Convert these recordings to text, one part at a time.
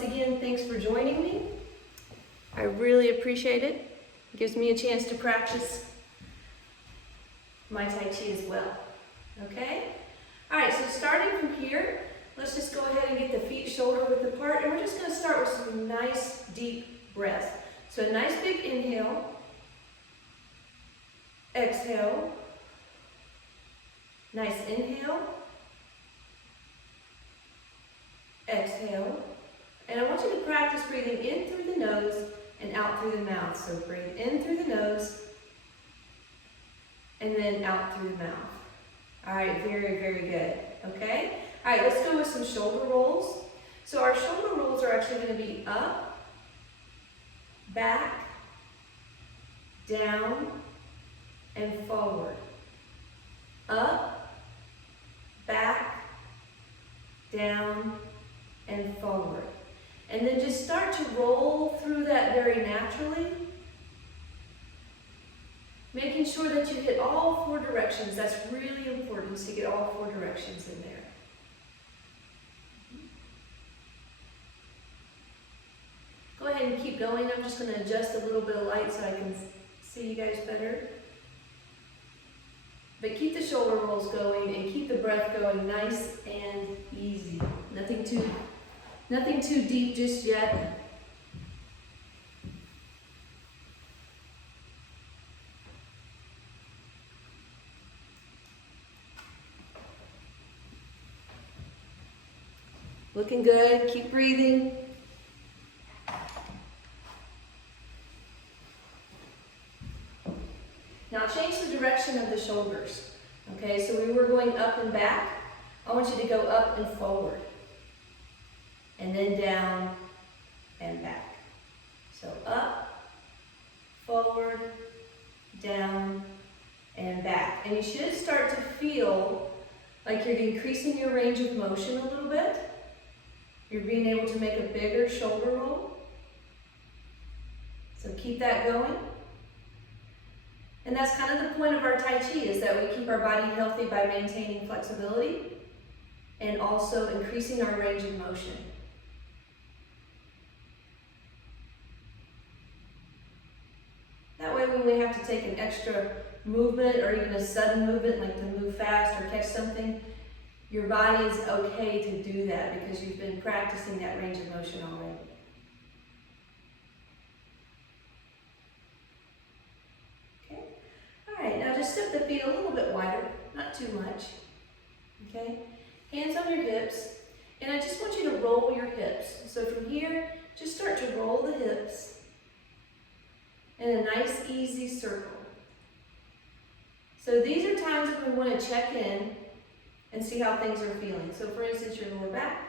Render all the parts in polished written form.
once again, thanks for joining me. I really appreciate it. It gives me a chance to practice my Tai Chi as well. Okay? All right, so starting from here, let's just go ahead and get the feet shoulder width apart, and we're just going to start with some nice deep breaths. So a nice big inhale, exhale, nice inhale, exhale, and I want you to practice breathing in through the nose and out through the mouth. So breathe in through the nose and then out through the mouth. All right, very, very good, okay? All right, let's go with some shoulder rolls. So our shoulder rolls are actually going to be up, back, down, and forward. Up, back, down, and forward. And then just start to roll through that very naturally, making sure that you hit all four directions. That's really important, to get all four directions in there. Go ahead and keep going. I'm just going to adjust a little bit of light so I can see you guys better. But keep the shoulder rolls going and keep the breath going nice and easy. Nothing too deep just yet. Looking good. Keep breathing. Now change the direction of the shoulders. Okay, so we were going up and back. I want you to go up and forward. And then down and back. So up, forward, down, and back. And you should start to feel like you're increasing your range of motion a little bit. You're being able to make a bigger shoulder roll. So keep that going. And that's kind of the point of our Tai Chi, is that we keep our body healthy by maintaining flexibility and also increasing our range of motion. That way when we have to take an extra movement or even a sudden movement, like to move fast or catch something, your body is okay to do that because you've been practicing that range of motion already. Okay? All right, now just step the feet a little bit wider, not too much. Okay? Hands on your hips, and I just want you to roll your hips. So from here, just start to roll the hips in a nice, easy circle. So these are times when we want to check in and see how things are feeling. So for instance, your lower back,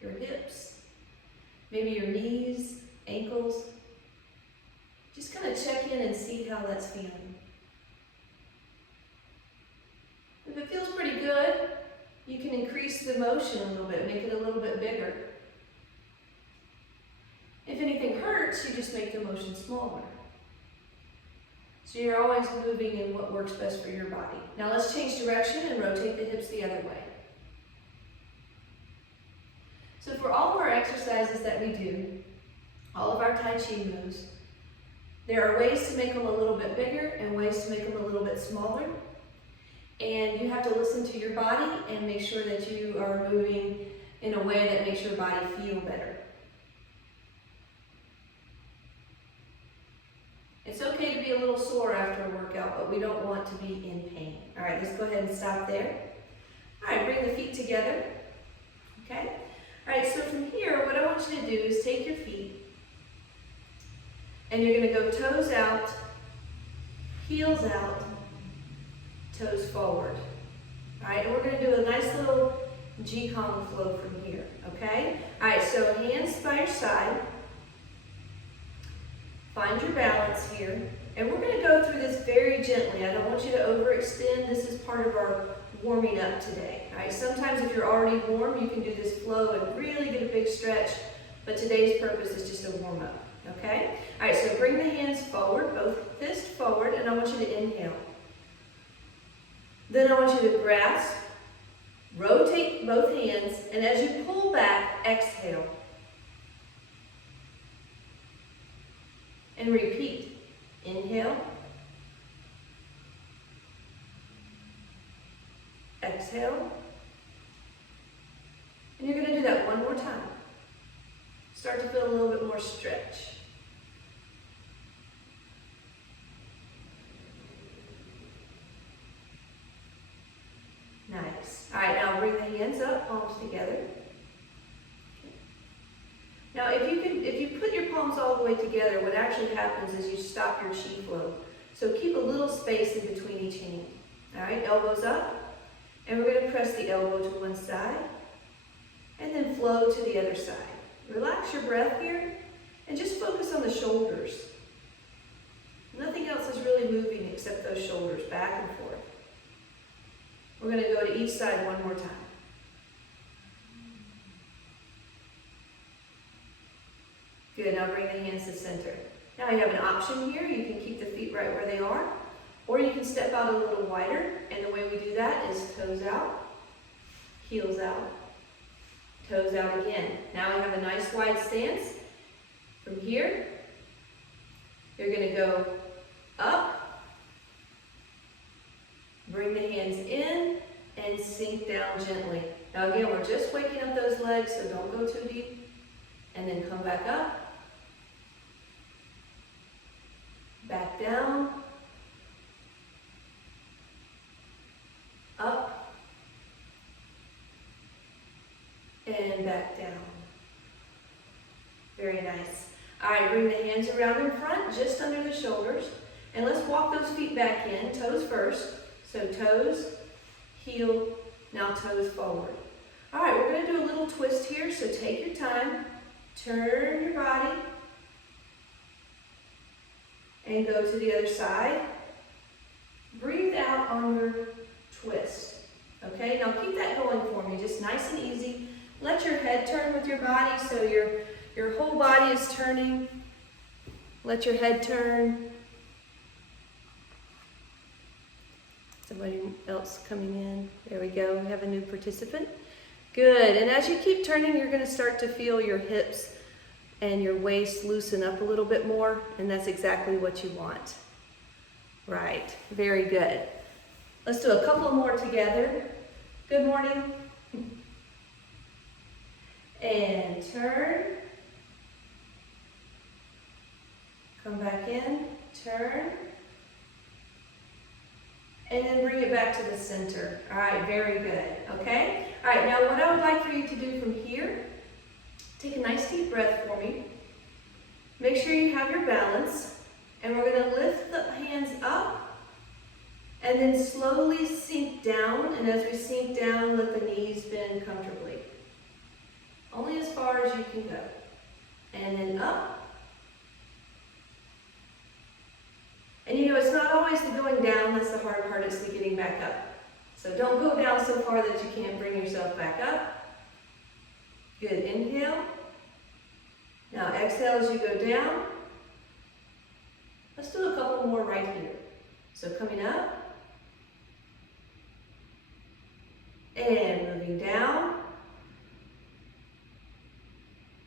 your hips, maybe your knees, ankles. Just kind of check in and see how that's feeling. If it feels pretty good, you can increase the motion a little bit, make it a little bit bigger. If anything hurts, you just make the motion smaller. So you're always moving in what works best for your body. Now let's change direction and rotate the hips the other way. So for all of our exercises that we do, all of our Tai Chi moves, there are ways to make them a little bit bigger and ways to make them a little bit smaller. And you have to listen to your body and make sure that you are moving in a way that makes your body feel better. It's okay to be a little sore after a workout, but we don't want to be in pain. All right, let's go ahead and stop there. All right, bring the feet together. Okay? All right, so from here, what I want you to do is take your feet, and you're going to go toes out, heels out, toes forward. All right, and we're going to do a nice little Qigong flow from here. Okay? All right, so hands by your side. Find your balance here, and we're going to go through this very gently. I don't want you to overextend. This is part of our warming up today. All right, sometimes if you're already warm, you can do this flow and really get a big stretch, but today's purpose is just a warm up. Okay? All right, so bring the hands forward, both fists forward, and I want you to inhale. Then I want you to grasp, rotate both hands, and as you pull back, exhale. And repeat. Inhale. Exhale. And you're going to do that one more time. Start to feel a little bit more stretch. Nice. All right, now bring the hands up, palms together. Now, if you put your palms all the way together, what actually happens is you stop your chi flow. So keep a little space in between each hand. All right, elbows up. And we're going to press the elbow to one side. And then flow to the other side. Relax your breath here. And just focus on the shoulders. Nothing else is really moving except those shoulders, back and forth. We're going to go to each side one more time. Good, now bring the hands to center. Now you have an option here. You can keep the feet right where they are, or you can step out a little wider, and the way we do that is toes out, heels out, toes out again. Now we have a nice wide stance. From here, you're going to go up, bring the hands in, and sink down gently. Now again, we're just waking up those legs, so don't go too deep. And then come back up, back down, up, and back down. Very nice. All right, bring the hands around in front, just under the shoulders. And let's walk those feet back in, toes first. So toes, heel, now toes forward. All right, we're going to do a little twist here, so take your time. Turn your body and go to the other side. Breathe out on your twist. Okay, now keep that going for me, just nice and easy. Let your head turn with your body, so your whole body is turning. Let your head turn. Somebody else coming in. There we go, we have a new participant. Good, and as you keep turning, you're going to start to feel your hips and your waist loosen up a little bit more, and that's exactly what you want. Right, very good. Let's do a couple more together. Good morning. And turn. Come back in, turn. And then bring it back to the center. All right, very good, okay? All right, now what I would like for you to do from here, take a nice deep breath for me. Make sure you have your balance. And we're gonna lift the hands up and then slowly sink down. And as we sink down, let the knees bend comfortably. Only as far as you can go. And then up. And you know, it's not always the going down that's the hard part, it's the getting back up. So don't go down so far that you can't bring yourself back up. Good, inhale. Now exhale as you go down. Let's do a couple more right here. So coming up. And moving down.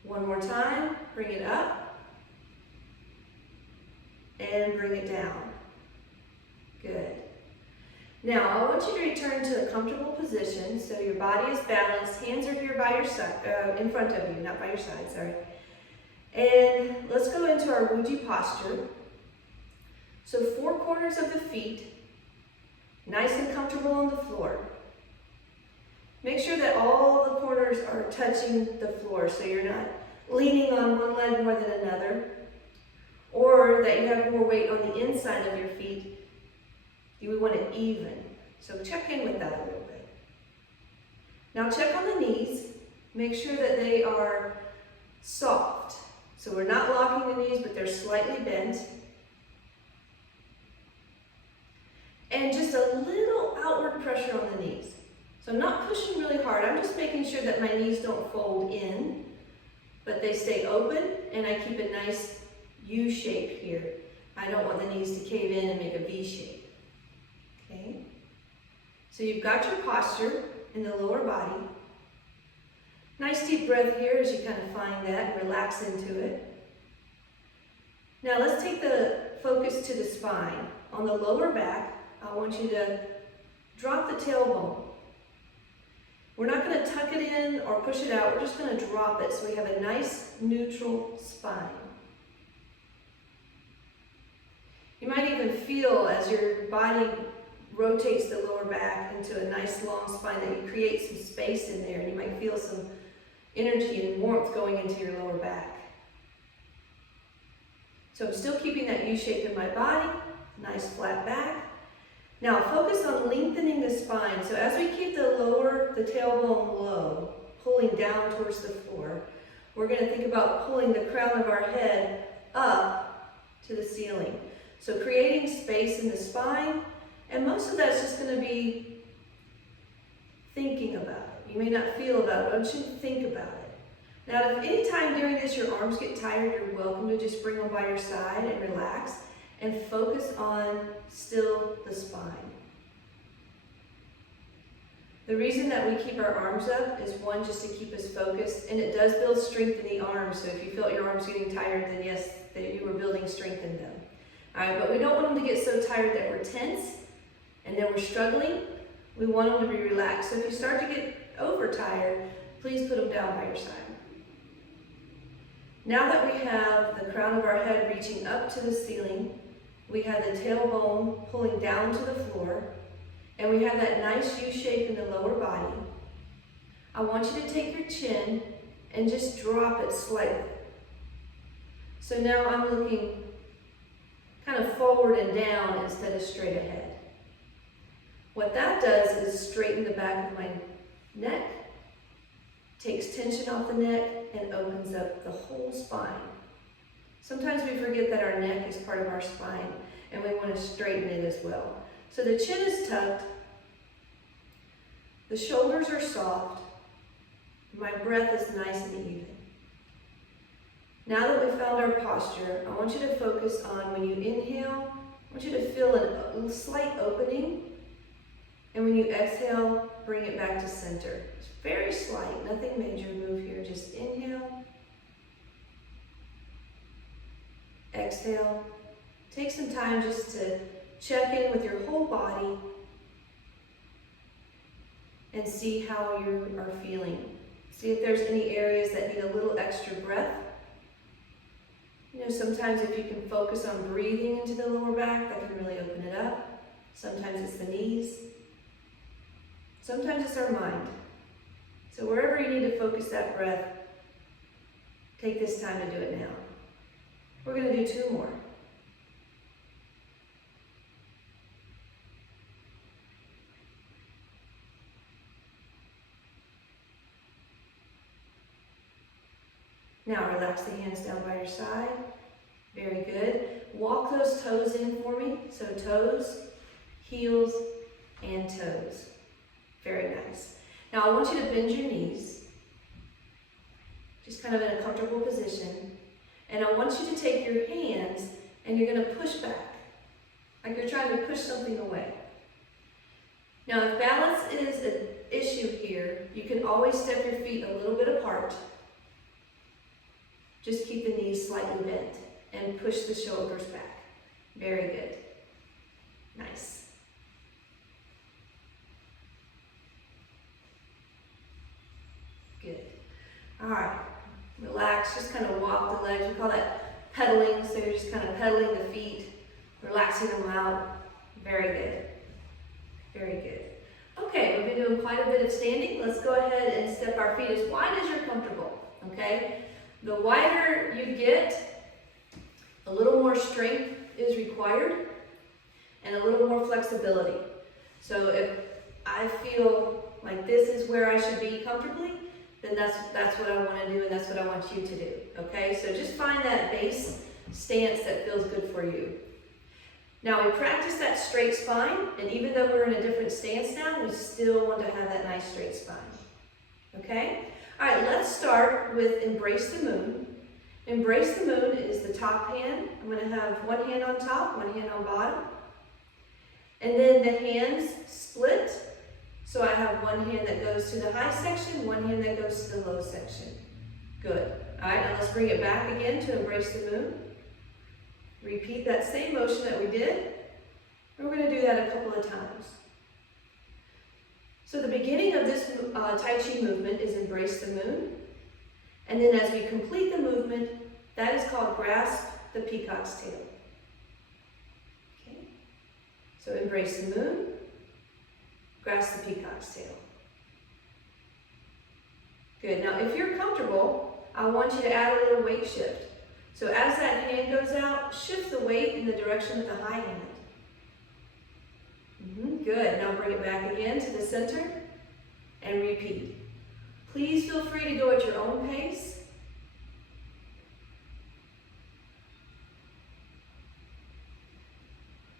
One more time, bring it up. And bring it down. Good. Now, I want you to return to a comfortable position so your body is balanced. Hands are here by your side, in front of you, not by your side, sorry. And let's go into our Wuji posture. So 4 corners of the feet, nice and comfortable on the floor. Make sure that all the corners are touching the floor so you're not leaning on one leg more than another, or that you have more weight on the inside of your feet. You want it even. So check in with that a little bit. Now check on the knees. Make sure that they are soft. So we're not locking the knees, but they're slightly bent. And just a little outward pressure on the knees. So I'm not pushing really hard. I'm just making sure that my knees don't fold in, but they stay open, and I keep a nice U shape here. I don't want the knees to cave in and make a V shape. Okay? So you've got your posture in the lower body. Nice deep breath here as you kind of find that and relax into it. Now let's take the focus to the spine. On the lower back, I want you to drop the tailbone. We're not going to tuck it in or push it out, we're just going to drop it so we have a nice neutral spine. You might even feel as your body rotates the lower back into a nice long spine that you create some space in there, and you might feel some energy and warmth going into your lower back. So I'm still keeping that U shape in my body, nice flat back. Now focus on lengthening the spine. So as we keep the tailbone low, pulling down towards the floor, we're going to think about pulling the crown of our head up to the ceiling. So creating space in the spine, and most of that's just going to be thinking about it. You may not feel about it, but I want you to think about it. Now, if any time during this your arms get tired, you're welcome to just bring them by your side and relax and focus on still the spine. The reason that we keep our arms up is one, just to keep us focused, and it does build strength in the arms. So if you felt your arms getting tired, then yes, that you were building strength in them. All right, but we don't want them to get so tired that we're tense and then we're struggling. We want them to be relaxed. So if you start to get overtired, please put them down by your side. Now that we have the crown of our head reaching up to the ceiling, we have the tailbone pulling down to the floor, and we have that nice U shape in the lower body, I want you to take your chin and just drop it slightly. So now I'm looking kind of forward and down instead of straight ahead. What that does is straighten the back of my neck, takes tension off the neck, and opens up the whole spine. Sometimes we forget that our neck is part of our spine, and we want to straighten it as well. So the chin is tucked, the shoulders are soft, my breath is nice and even. Now that we've found our posture, I want you to focus on when you inhale, I want you to feel a slight opening, and when you exhale, bring it back to center. It's very slight, nothing major move here, just inhale, exhale. Take some time just to check in with your whole body and see how you are feeling. See if there's any areas that need a little extra breath. You know, sometimes if you can focus on breathing into the lower back, that can really open it up. Sometimes it's the knees. Sometimes it's our mind. So wherever you need to focus that breath, take this time to do it now. We're going to do 2 more. Now relax the hands down by your side. Very good. Walk those toes in for me. So toes, heels, and toes. Very nice. Now I want you to bend your knees, just kind of in a comfortable position. And I want you to take your hands and you're going to push back, like you're trying to push something away. Now if balance is an issue here, you can always step your feet a little bit apart. Just keep the knees slightly bent and push the shoulders back. Very good. Nice. Good. All right. Relax. Just kind of walk the legs. We call that pedaling. So you're just kind of pedaling the feet, relaxing them out. Very good. Very good. Okay, we've been doing quite a bit of standing. Let's go ahead and step our feet as wide as you're comfortable. Okay? The wider you get, a little more strength is required and a little more flexibility. So if I feel like this is where I should be comfortably, then that's what I want to do and that's what I want you to do. Okay, so just find that base stance that feels good for you. Now we practice that straight spine, and even though we're in a different stance now, we still want to have that nice straight spine. Okay? All right, let's start with Embrace the Moon. Embrace the Moon is the top hand. I'm going to have one hand on top, one hand on bottom. And then the hands split. So I have one hand that goes to the high section, one hand that goes to the low section. Good. All right, now let's bring it back again to Embrace the Moon. Repeat that same motion that we did. And we're going to do that a couple of times. So the beginning of this Tai Chi movement is embrace the moon. And then as we complete the movement, that is called grasp the peacock's tail. Okay? So embrace the moon, grasp the peacock's tail. Good. Now if you're comfortable, I want you to add a little weight shift. So as that hand goes out, shift the weight in the direction of the high hand. Good. Now bring it back again to the center and repeat. Please feel free to go at your own pace.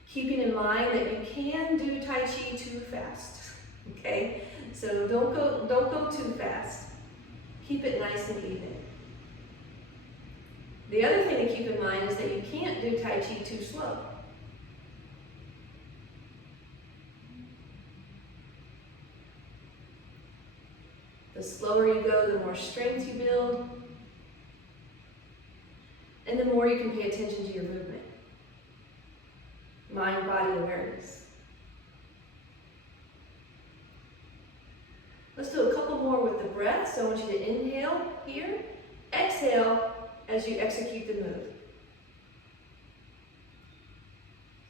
Keeping in mind that you can do Tai Chi too fast. Okay? So don't go too fast. Keep it nice and even. The other thing to keep in mind is that you can't do Tai Chi too slow. The slower you go, the more strength you build, and the more you can pay attention to your movement. Mind-body awareness. Let's do a couple more with the breath. So I want you to inhale here, exhale as you execute the move.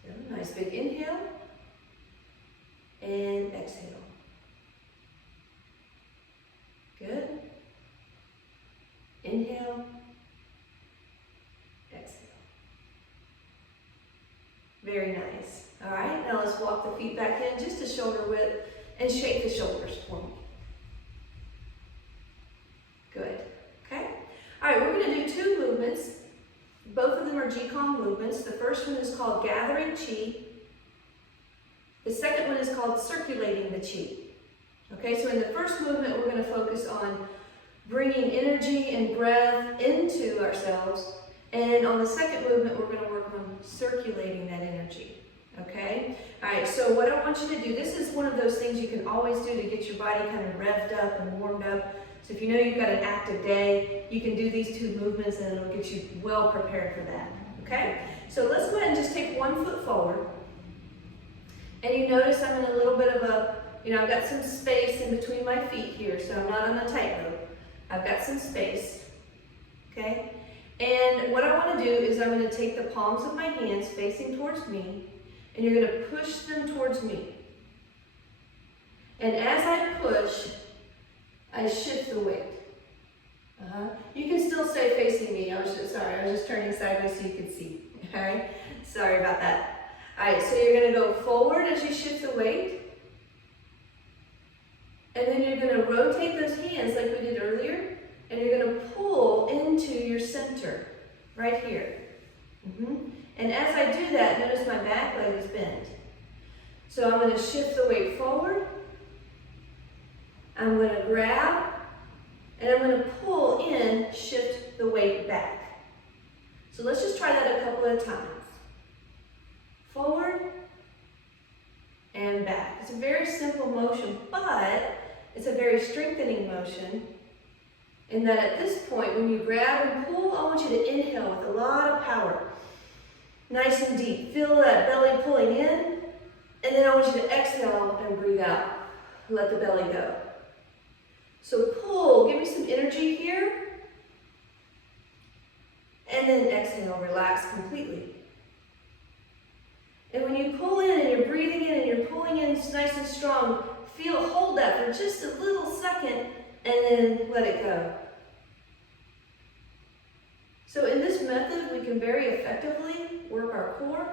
So nice big inhale and exhale. Good. Inhale, exhale. Very nice. All right, now let's walk the feet back in just to shoulder width and shake the shoulders for me. Good. Okay. All right, we're going to do two movements. Both of them are Qigong movements. The first one is called gathering Qi. The second one is called circulating the Qi. Okay, so in the first movement, we're going to focus on bringing energy and breath into ourselves. And on the second movement, we're going to work on circulating that energy. Okay? All right, so what I want you to do, this is one of those things you can always do to get your body kind of revved up and warmed up. So if you know you've got an active day, you can do these two movements and it'll get you well prepared for that. Okay? So let's go ahead and just take 1 foot forward. And you notice I'm in a little bit of a, I've got some space in between my feet here, so I'm not on a tightrope. I've got some space. Okay? And what I want to do is I'm going to take the palms of my hands facing towards me, and you're going to push them towards me. And as I push, I shift the weight. You can still stay facing me. I was just turning sideways so you could see. All right? Sorry about that. All right, so you're going to go forward as you shift the weight. And then you're going to rotate those hands like we did earlier. And you're going to pull into your center, right here. And as I do that, notice my back leg is bent. So I'm going to shift the weight forward. I'm going to grab, and I'm going to pull in, shift the weight back. So let's just try that a couple of times. Forward and back. It's a very simple motion, but it's a very strengthening motion. In that at this point, when you grab and pull, I want you to inhale with a lot of power. Nice and deep. Feel that belly pulling in, and then I want you to exhale and breathe out. Let the belly go. So pull, give me some energy here. And then exhale, relax completely. And when you pull in and you're breathing in and you're pulling in nice and strong, hold that for just a little second and then let it go. So in this method, we can very effectively work our core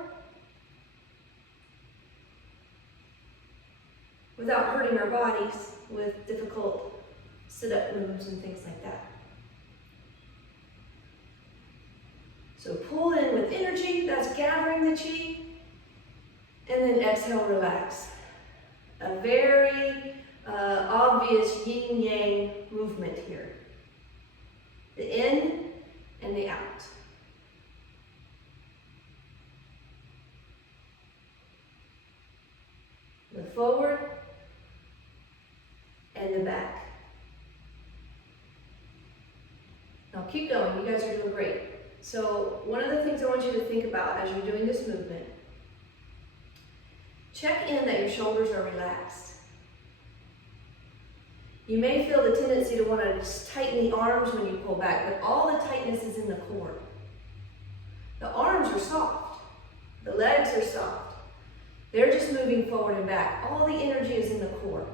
without hurting our bodies with difficult sit-up moves and things like that. So pull in with energy, that's gathering the chi, and then exhale, relax. A very obvious yin-yang movement here. The in and the out. The forward and the back. Now keep going, you guys are doing great. So one of the things I want you to think about as you're doing this movement, check in that your shoulders are relaxed. You may feel the tendency to want to tighten the arms when you pull back, but all the tightness is in the core. The arms are soft. The legs are soft. They're just moving forward and back. All the energy is in the core.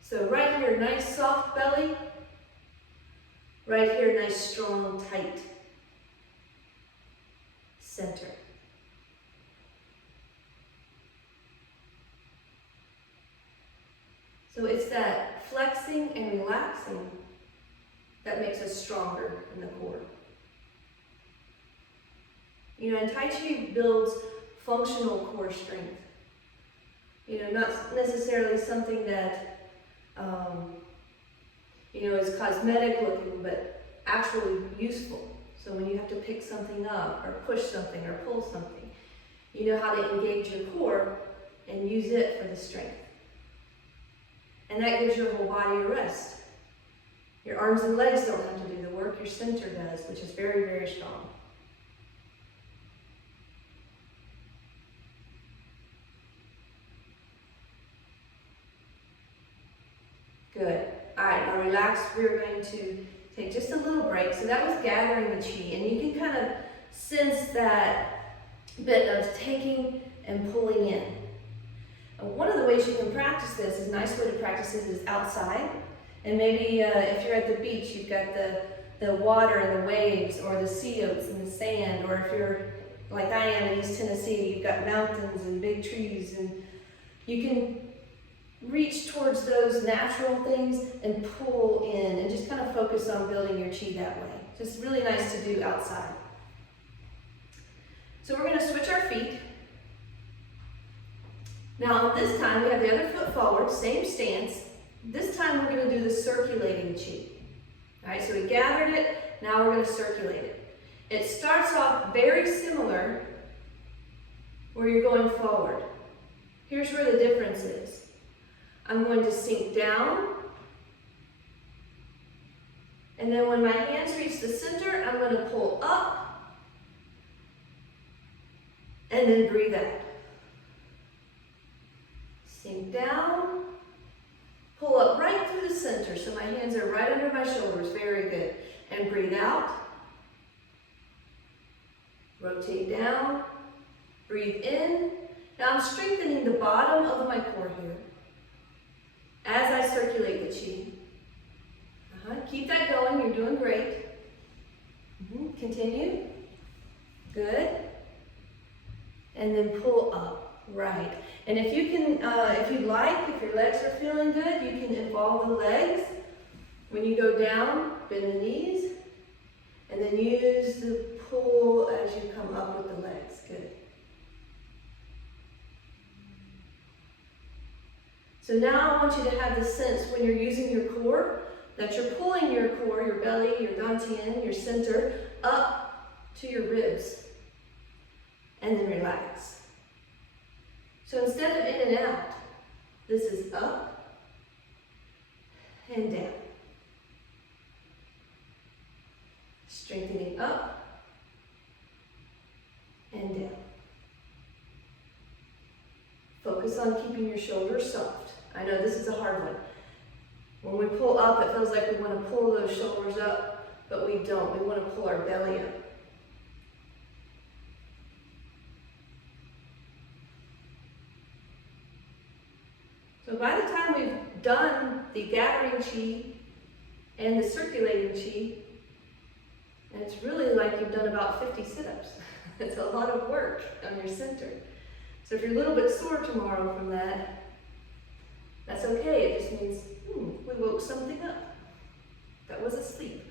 So right here, nice soft belly. Right here, nice strong, tight center. So it's that flexing and relaxing that makes us stronger in the core. You know, and Tai Chi builds functional core strength. You know, not necessarily something that, you know, is cosmetic looking, but actually useful. So when you have to pick something up or push something or pull something, you know how to engage your core and use it for the strength. And that gives your whole body a rest. Your arms and legs don't have to do the work, your center does, which is very, very strong. Good. All right, now relax. We're going to take just a little break. So that was gathering the chi, and you can kind of sense that bit of taking and pulling in. And one of the ways you can practice this, is a nice way to practice this, is outside. And maybe if you're at the beach, you've got the water and the waves, or the sea oats and the sand, or if you're like I am in East Tennessee, you've got mountains and big trees, and you can reach towards those natural things and pull in and just kind of focus on building your chi that way. Just really nice to do outside. So we're going to switch our feet. Now this time we have the other foot forward, same stance. This time we're going to do the circulating chi. All right, so we gathered it, now we're going to circulate it. It starts off very similar where you're going forward. Here's where the difference is. I'm going to sink down, and then when my hands reach the center, I'm going to pull up, and then breathe out. Sink down, pull up right through the center, so my hands are right under my shoulders, very good. And breathe out, rotate down, breathe in. Now I'm strengthening the bottom of my core here as I circulate the chi. Keep that going, you're doing great. Continue. Good. And then pull up, right. And if you can, if you like, if your legs are feeling good, you can involve the legs. When you go down, bend the knees, and then use the pull as you come up with the legs. Good. So now I want you to have the sense when you're using your core, that you're pulling your core, your belly, your dantian, your center, up to your ribs. And then relax. So instead of in and out, this is up and down. Strengthening up and down. Focus on keeping your shoulders soft. I know this is a hard one. When we pull up, it feels like we want to pull those shoulders up, but we don't. We want to pull our belly up. So by the time we've done the gathering chi and the circulating chi, and it's really like you've done about 50 sit-ups. It's a lot of work on your center. So if you're a little bit sore tomorrow from that, that's okay. It just means, we woke something up that was asleep.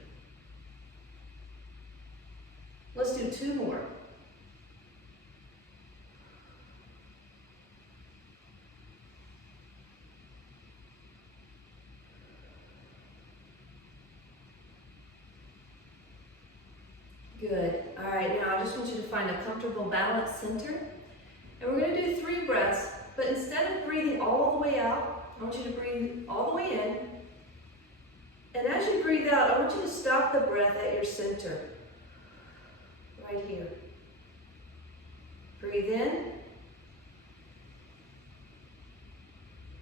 Let's do 2 more. Good. All right, now I just want you to find a comfortable balanced center. And we're going to do 3 breaths, but instead of breathing all the way out, I want you to breathe all the way in. And as you breathe out, I want you to stop the breath at your center. right here. Breathe in.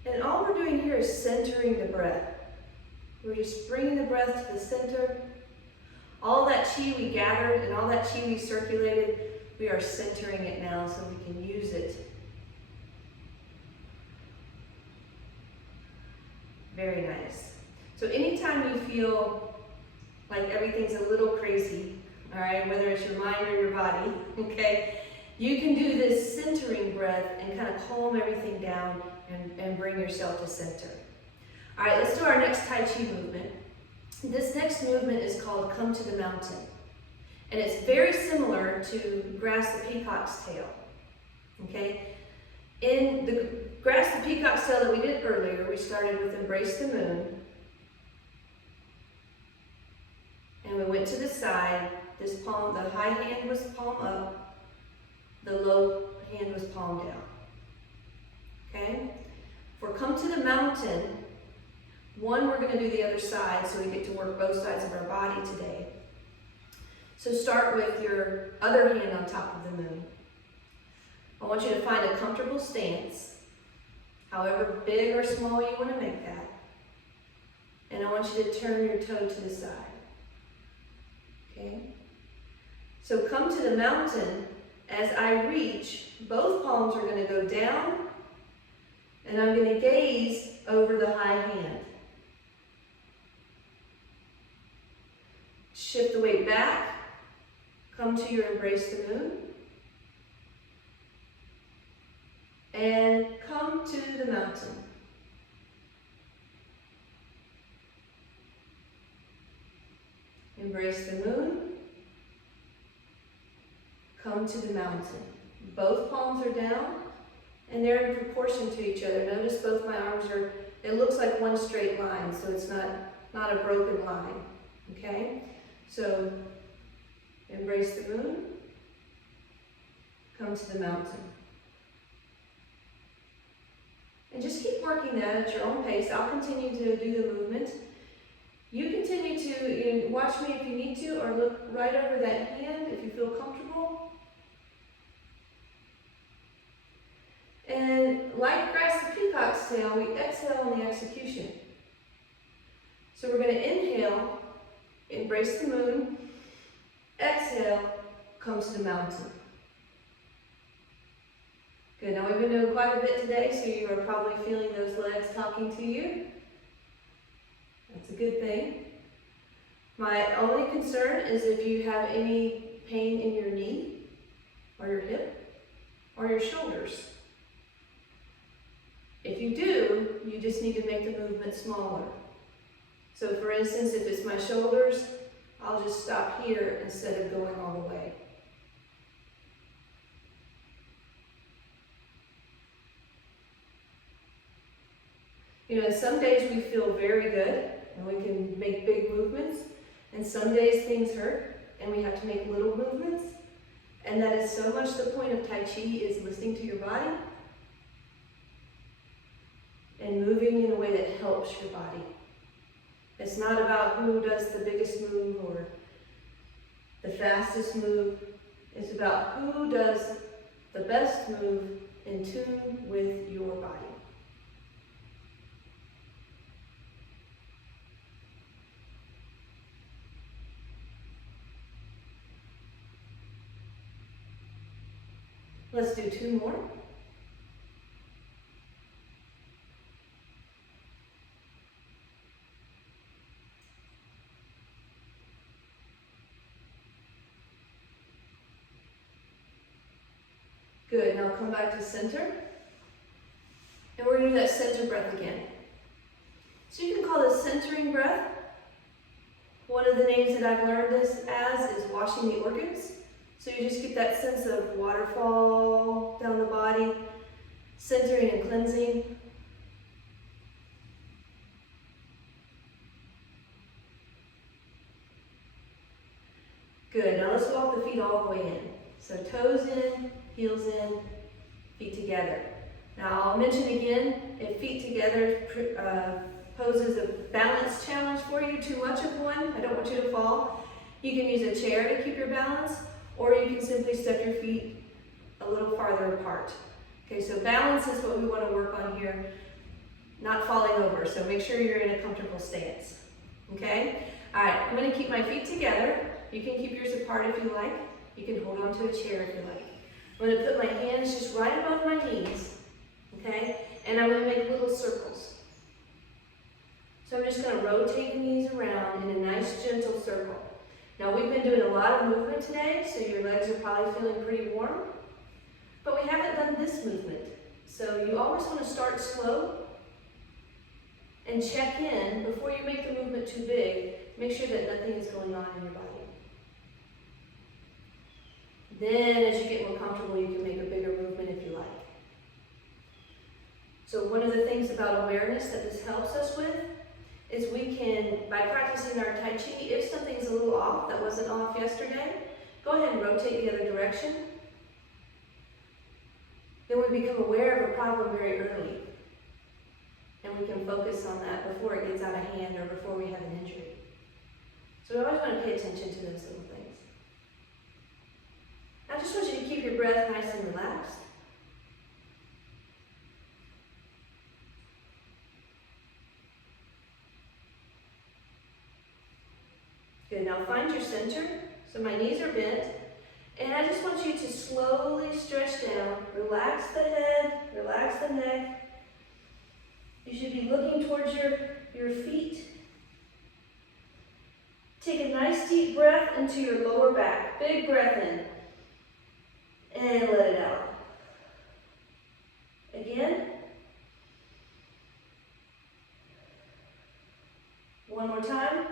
And all we're doing here is centering the breath. We're just bringing the breath to the center. All that chi we gathered and all that chi we circulated, we are centering it now so we can use it. Very nice. So anytime you feel like everything's a little crazy, all right, whether it's your mind or your body, okay, you can do this centering breath and kind of calm everything down and bring yourself to center. All right, let's do our next Tai Chi movement. This next movement is called Come to the Mountain. And it's very similar to Grasp the Peacock's Tail. Okay? In the Grasp the Peacock's Tail that we did earlier, we started with Embrace the Moon. And we went to the side. This palm, the high hand was palm up. The low hand was palm down. Okay? For Come to the Mountain, one, we're going to do the other side so we get to work both sides of our body today. So start with your other hand on top of the moon. I want you to find a comfortable stance, however big or small you want to make that. And I want you to turn your toe to the side. Okay? So come to the mountain. As I reach, both palms are going to go down, and I'm going to gaze over the high hand. Shift the weight back. Come to your Embrace the Moon. And come to the mountain. Embrace the moon. Come to the mountain. Both palms are down and they're in proportion to each other. Notice both my arms are, it looks like one straight line, so it's not a broken line. Okay? So embrace the moon. Come to the mountain. And just keep working that at your own pace. I'll continue to do the movement. You continue to watch me if you need to, or look right over that hand if you feel comfortable. And like Grasp the Peacock's Tail, we exhale in the execution. So we're going to inhale, embrace the moon, exhale, come to the mountain. Good, now we've been doing quite a bit today, so you are probably feeling those legs talking to you. That's a good thing. My only concern is if you have any pain in your knee, or your hip, or your shoulders. If you do, you just need to make the movement smaller. So for instance, if it's my shoulders, I'll just stop here instead of going all the way. Some days we feel very good and we can make big movements, and some days things hurt and we have to make little movements. And that is so much the point of Tai Chi, is listening to your body and moving in a way that helps your body. It's not about who does the biggest move or the fastest move. It's about who does the best move in tune with your body. Let's do 2 more. Good, now come back to center. And we're going to do that center breath again. So you can call this centering breath. One of the names that I've learned this as is washing the organs. So you just get that sense of waterfall down the body, centering and cleansing. Good, now let's walk the feet all the way in. So toes in, heels in, feet together. Now I'll mention again, if feet together poses a balance challenge for you, too much of one, I don't want you to fall. You can use a chair to keep your balance, or you can simply step your feet a little farther apart. Okay, so balance is what we want to work on here, not falling over, so make sure you're in a comfortable stance. Okay? All right, I'm going to keep my feet together. You can keep yours apart if you like. You can hold on to a chair if you like. I'm going to put my hands just right above my knees, okay? And I'm going to make little circles. So I'm just going to rotate the knees around in a nice gentle circle. Now we've been doing a lot of movement today, so your legs are probably feeling pretty warm. But we haven't done this movement. So you always want to start slow and check in before you make the movement too big. Make sure that nothing is going on in your body. Then as you get more comfortable, you can make a bigger movement if you like. So one of the things about awareness that this helps us with is we can, by practicing our Tai Chi, if something's a little off that wasn't off yesterday, go ahead and rotate the other direction. Then we become aware of a problem very early. And we can focus on that before it gets out of hand or before we have an injury. So we always want to pay attention to those little things. I just want you to keep your breath nice and relaxed. Good, now find your center. So my knees are bent. And I just want you to slowly stretch down. Relax the head, relax the neck. You should be looking towards your feet. Take a nice deep breath into your lower back. Big breath in. And let it out. Again. One more time.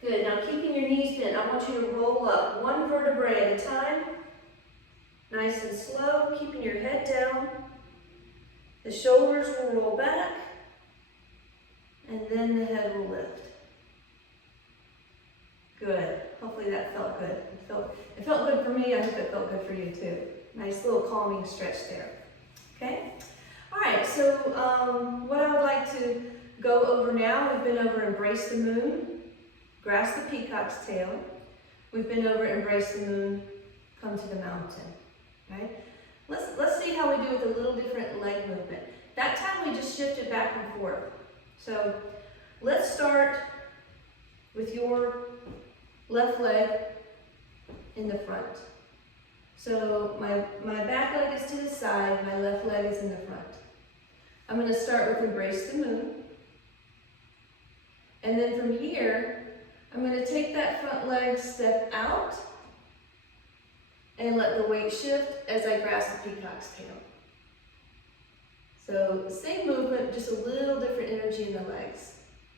Good, now keeping your knees bent, I want you to roll up one vertebrae at a time. Nice and slow, keeping your head down. The shoulders will roll back, and then the head will lift. Good, hopefully that felt good. It felt good for me, I hope it felt good for you too. Nice little calming stretch there, okay? All right, so what I would like to go over now, we've been over Embrace the Moon, Grasp the Peacock's Tail. We've been over Embrace the Moon, Come to the Mountain, right? Let's see how we do with a little different leg movement. That time we just shifted back and forth. So let's start with your left leg in the front. So my back leg is to the side, my left leg is in the front. I'm going to start with Embrace the Moon. And then from here, I'm going to take that front leg, step out, and let the weight shift as I grasp the peacock's tail. So same movement, just a little different energy in the legs.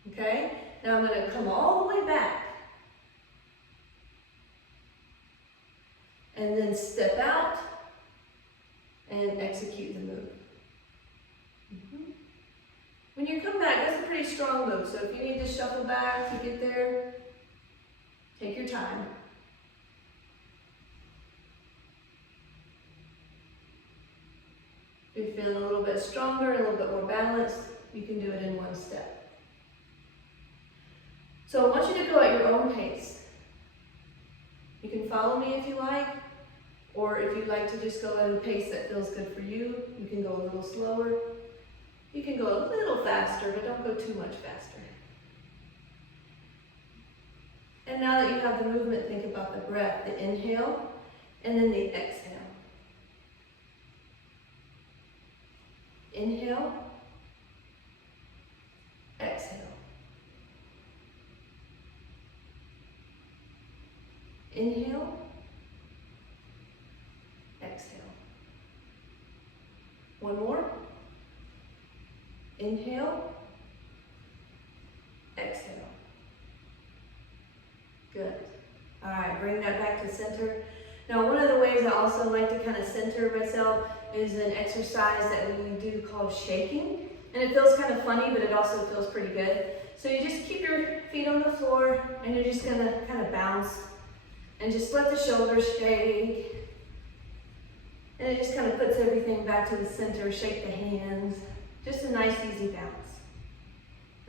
Okay? Now I'm going to come all the way back. And then step out and execute the move. When you come back, that's a pretty strong move. So if you need to shuffle back to get there, take your time. If you're feeling a little bit stronger, a little bit more balanced, you can do it in one step. So I want you to go at your own pace. You can follow me if you like, or if you'd like to just go at a pace that feels good for you, you can go a little slower. You can go a little faster, but don't go too much faster. And now that you have the movement, think about the breath, the inhale, and then the exhale. Inhale, exhale. Inhale, exhale. One more. Inhale, exhale. Good. All right, bring that back to center. Now, one of the ways I also like to kind of center myself is an exercise that we do called shaking. And it feels kind of funny, but it also feels pretty good. So you just keep your feet on the floor and you're just gonna kind of bounce and just let the shoulders shake. And it just kind of puts everything back to the center, shake the hands. Just a nice, easy bounce.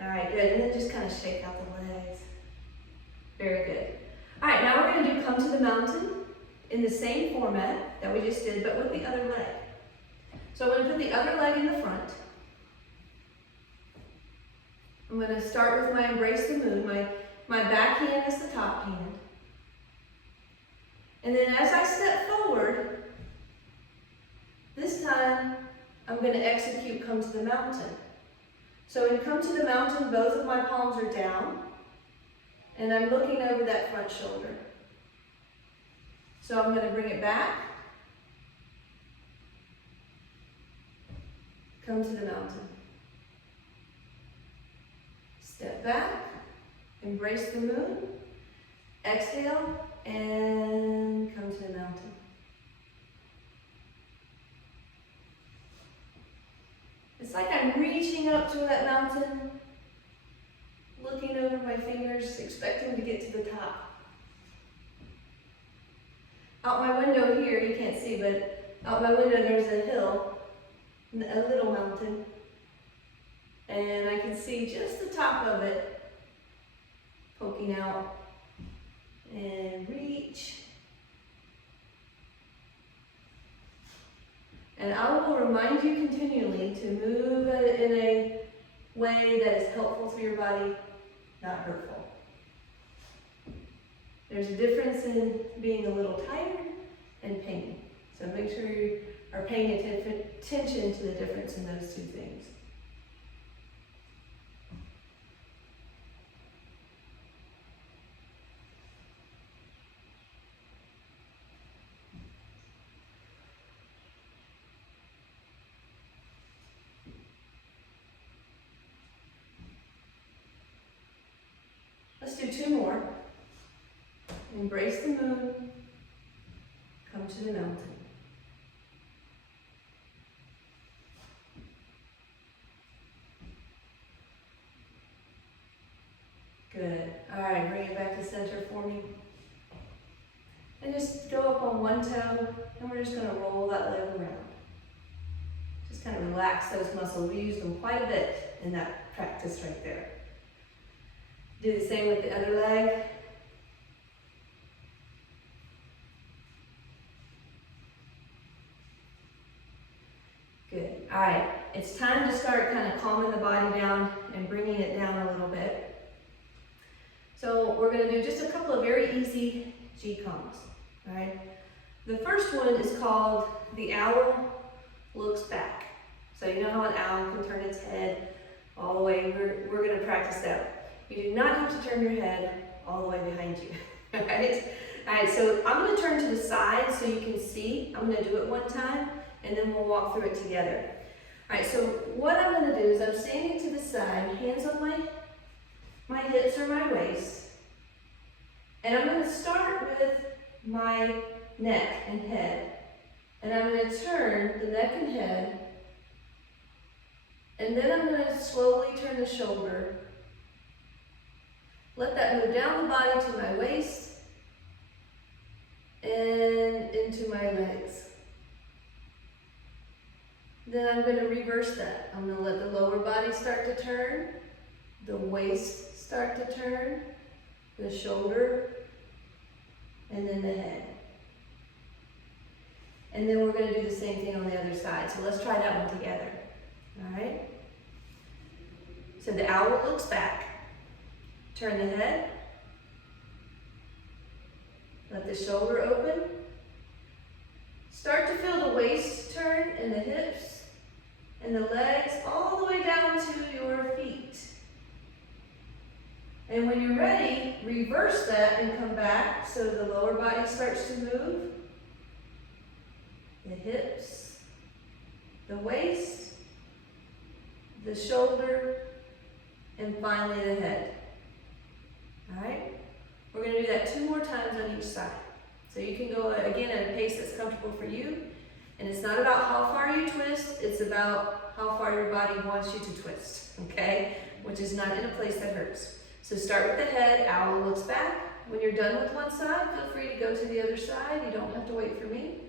All right, good. And then just kind of shake out the legs. Very good. All right, now we're going to do come to the mountain in the same format that we just did, but with the other leg. So I'm going to put the other leg in the front. I'm going to start with my embrace the moon. My back hand is the top hand. And then as I step forward, this time I'm going to execute come to the mountain. So in come to the mountain, both of my palms are down, and I'm looking over that front shoulder. So I'm going to bring it back, come to the mountain. Step back, embrace the moon, exhale, and come to the mountain. It's like I'm reaching up to that mountain, looking over my fingers, expecting to get to the top. Out my window here, you can't see, but out my window there's a hill, a little mountain, and I can see just the top of it poking out, and reach. And I will remind you continually to move in a way that is helpful to your body, not hurtful. There's a difference in being a little tired and pain. So make sure you are paying attention to the difference in those two things. Let's do two more. Embrace the moon, come to the mountain. Good. All right, bring it back to center for me. And just go up on one toe, and we're just going to roll that leg around. Just kind of relax those muscles. We use them quite a bit in that practice right there. Do the same with the other leg. Good. All right, it's time to start kind of calming the body down and bringing it down a little bit. So we're going to do just a couple of very easy G-coms. All right. The first one is called the owl looks back. So you know how an owl can turn its head all the way. We're going to practice that. You do not have to turn your head all the way behind you. All right. All right. So I'm going to turn to the side so you can see. I'm going to do it one time, and then we'll walk through it together. All right. So what I'm going to do is I'm standing to the side, hands on my hips or my waist, and I'm going to start with my neck and head, and I'm going to turn the neck and head, and then I'm going to slowly turn the shoulder. Let that move down the body to my waist and into my legs. Then I'm going to reverse that. I'm going to let the lower body start to turn, the waist start to turn, the shoulder, and then the head. And then we're going to do the same thing on the other side. So let's try that one together. All right? So the owl looks back. Turn the head. Let the shoulder open. Start to feel the waist turn and the hips and the legs all the way down to your feet. And when you're ready, reverse that and come back so the lower body starts to move. The hips, the waist, the shoulder, and finally the head. All right? We're going to do that 2 more times on each side. So you can go, again, at a pace that's comfortable for you. And it's not about how far you twist, it's about how far your body wants you to twist, okay? Which is not in a place that hurts. So start with the head, owl looks back. When you're done with one side, feel free to go to the other side. You don't have to wait for me.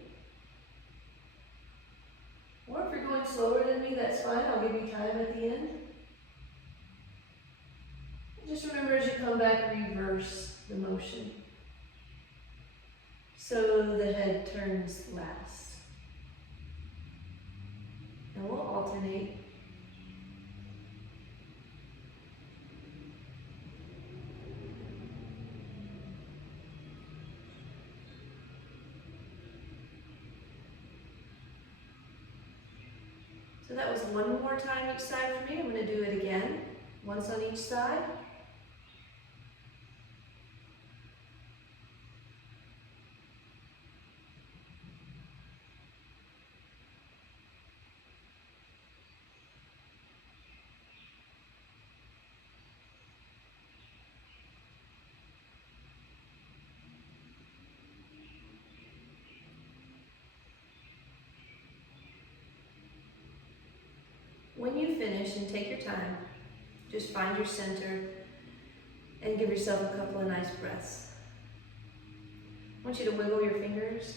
Or if you're going slower than me, that's fine. I'll give you time at the end. Just remember as you come back, reverse the motion. so the head turns last. And we'll alternate. So that was one more time each side for me. I'm going to do it again, once on each side. When you finish and take your time, just find your center and give yourself a couple of nice breaths. I want you to wiggle your fingers.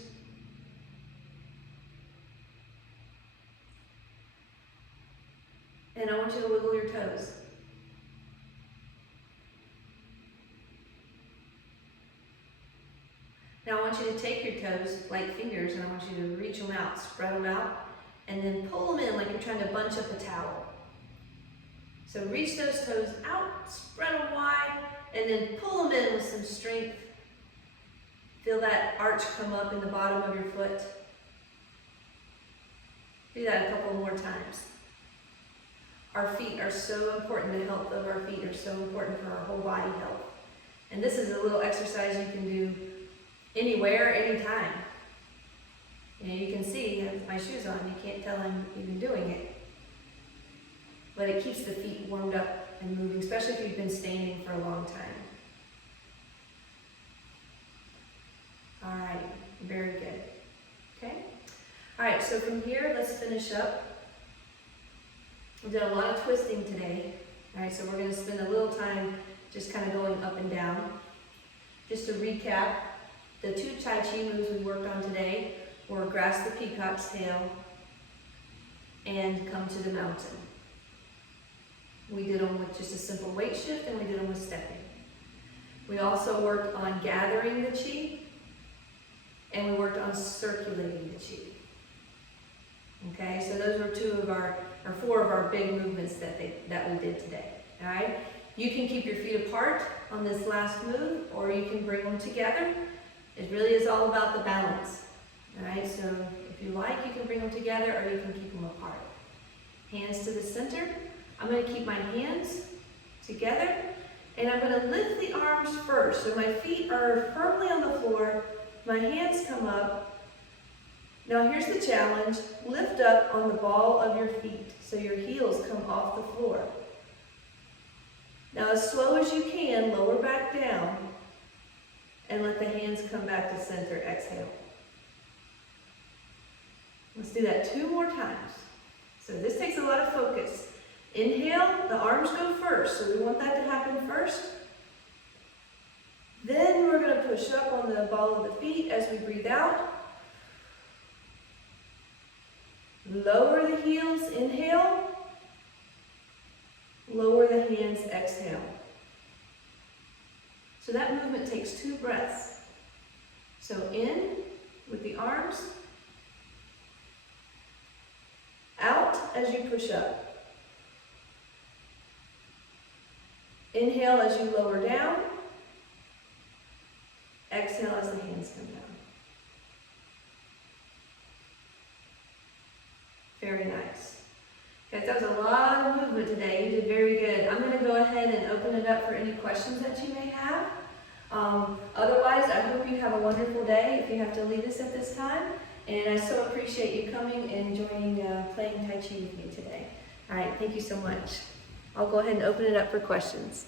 And I want you to wiggle your toes. Now I want you to take your toes like fingers and I want you to reach them out, spread them out, and then pull them in like you're trying to bunch up a towel. So reach those toes out, spread them wide, and then pull them in with some strength. Feel that arch come up in the bottom of your foot. Do that a couple more times. Our feet are so important. The health of our feet are so important for our whole body health. And this is a little exercise you can do anywhere, anytime. You can see I have my shoes on. You can't tell I'm even doing it. But it keeps the feet warmed up and moving, especially if you've been standing for a long time. All right, very good. Okay? All right, so from here, let's finish up. We've done a lot of twisting today. All right, so we're going to spend a little time just kind of going up and down. Just to recap, the 2 Tai Chi moves we worked on today were grasp the peacock's tail and come to the mountain. We did them with just a simple weight shift and we did them with stepping. We also worked on gathering the chi and we worked on circulating the chi. Okay, so those were 2 of our, or 4 of our big movements that we did today. All right, you can keep your feet apart on this last move or you can bring them together. It really is all about the balance. All right, so if you like, you can bring them together or you can keep them apart. Hands to the center. I'm going to keep my hands together and I'm going to lift the arms first. So my feet are firmly on the floor. My hands come up. Now here's the challenge. Lift up on the ball of your feet so your heels come off the floor. Now as slow as you can, lower back down and let the hands come back to center. Exhale. Let's do that 2 more times. So this takes a lot of focus. Inhale, the arms go first, so we want that to happen first. Then we're going to push up on the ball of the feet as we breathe out. Lower the heels, inhale. Lower the hands, exhale. So that movement takes 2 breaths. So in with the arms. Out as you push up. Inhale as you lower down. Exhale as the hands come down. Very nice. Okay, that was a lot of movement today. You did very good. I'm going to go ahead and open it up for any questions that you may have. Otherwise, I hope you have a wonderful day if you have to leave us at this time. And I so appreciate you coming and joining playing Tai Chi with me today. All right, thank you so much. I'll go ahead and open it up for questions.